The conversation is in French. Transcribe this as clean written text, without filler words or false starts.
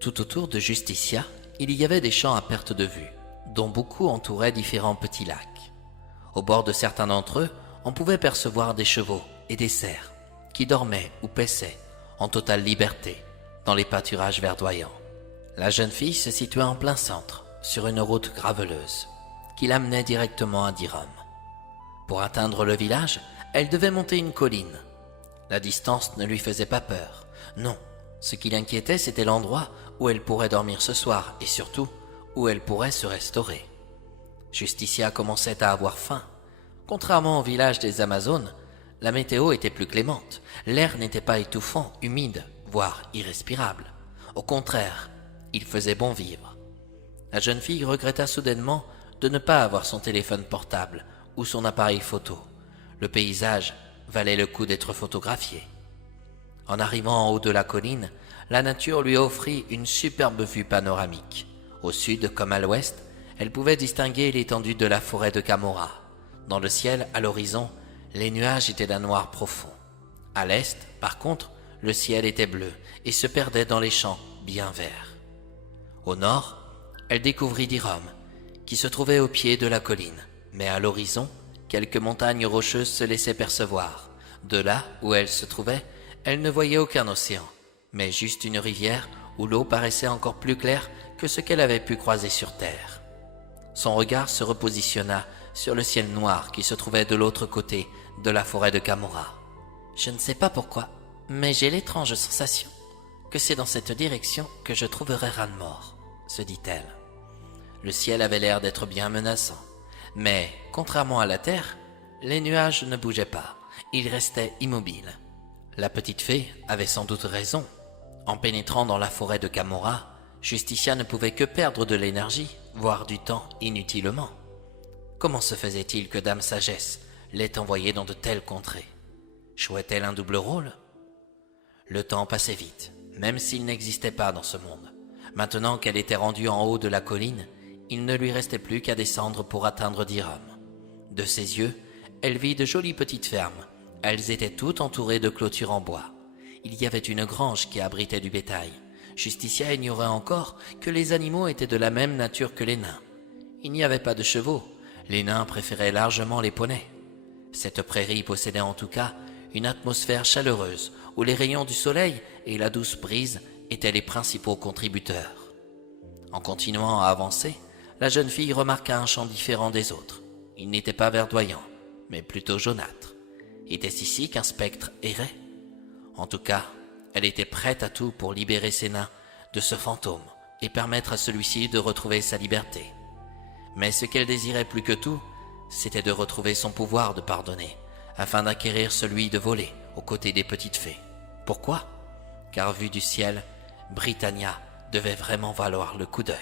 Tout autour de Justicia, il y avait des champs à perte de vue, dont beaucoup entouraient différents petits lacs. Au bord de certains d'entre eux, on pouvait percevoir des chevaux et des cerfs qui dormaient ou paissaient en totale liberté dans les pâturages verdoyants. La jeune fille se situait en plein centre, sur une route graveleuse, qui l'amenait directement à Dirom. Pour atteindre le village, elle devait monter une colline. La distance ne lui faisait pas peur. Non, ce qui l'inquiétait, c'était l'endroit où elle pourrait dormir ce soir et surtout où elle pourrait se restaurer. Justicia commençait à avoir faim. Contrairement au village des Amazones, la météo était plus clémente. L'air n'était pas étouffant, humide, voire irrespirable. Au contraire, il faisait bon vivre. La jeune fille regretta soudainement de ne pas avoir son téléphone portable ou son appareil photo. Le paysage valait le coup d'être photographié. En arrivant en haut de la colline, la nature lui offrit une superbe vue panoramique. Au sud comme à l'ouest, elle pouvait distinguer l'étendue de la forêt de Camorra. Dans le ciel, à l'horizon, les nuages étaient d'un noir profond. À l'est, par contre, le ciel était bleu et se perdait dans les champs bien verts. Au nord, elle découvrit Dirom, qui se trouvait au pied de la colline. Mais à l'horizon, quelques montagnes rocheuses se laissaient percevoir. De là où elle se trouvait, elle ne voyait aucun océan, mais juste une rivière où l'eau paraissait encore plus claire que ce qu'elle avait pu croiser sur terre. Son regard se repositionna sur le ciel noir qui se trouvait de l'autre côté de la forêt de Camorra. « Je ne sais pas pourquoi, mais j'ai l'étrange sensation que c'est dans cette direction que je trouverai Ranmore, se dit-elle. Le ciel avait l'air d'être bien menaçant, mais, contrairement à la terre, les nuages ne bougeaient pas, ils restaient immobiles. La petite fée avait sans doute raison. En pénétrant dans la forêt de Camorra, Justicia ne pouvait que perdre de l'énergie, voire du temps inutilement. Comment se faisait-il que Dame Sagesse l'ait envoyée dans de telles contrées? Jouait-elle un double rôle? Le temps passait vite, même s'il n'existait pas dans ce monde. Maintenant qu'elle était rendue en haut de la colline, il ne lui restait plus qu'à descendre pour atteindre Dirom. De ses yeux, elle vit de jolies petites fermes. Elles étaient toutes entourées de clôtures en bois. Il y avait une grange qui abritait du bétail. Justicia ignorait encore que les animaux étaient de la même nature que les nains. Il n'y avait pas de chevaux. Les nains préféraient largement les poneys. Cette prairie possédait en tout cas une atmosphère chaleureuse où les rayons du soleil et la douce brise étaient les principaux contributeurs. En continuant à avancer, la jeune fille remarqua un champ différent des autres. Il n'était pas verdoyant, mais plutôt jaunâtre. Était-ce ici qu'un spectre errait? En tout cas, elle était prête à tout pour libérer ses nains de ce fantôme et permettre à celui-ci de retrouver sa liberté. Mais ce qu'elle désirait plus que tout, c'était de retrouver son pouvoir de pardonner, afin d'acquérir celui de voler aux côtés des petites fées. Pourquoi? Car vu du ciel, Britannia devait vraiment valoir le coup d'œil.